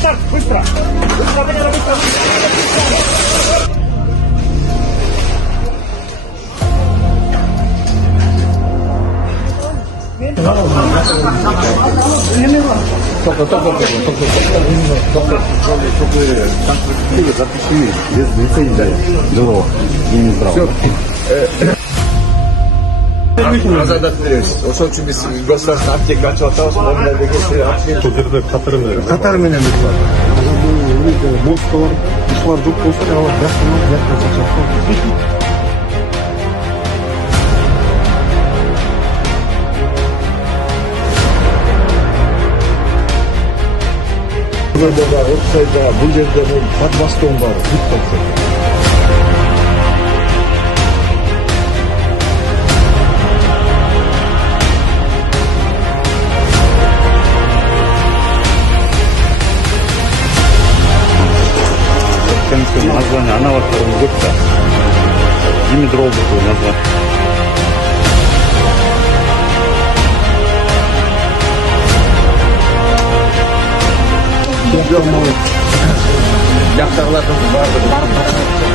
Так, быстро! Быстро! Запиши без лицензии. Дело. Азат беребиз. Ошон үчүн биз государственный аптека ачып атабыз. Бул жерде катар менен мостор, ушулар жок болсо, алар жакта чачат. Бул жерде подмостон бар. Название аналогов губка. Димедрол такое название. Жактагылардын баардыгы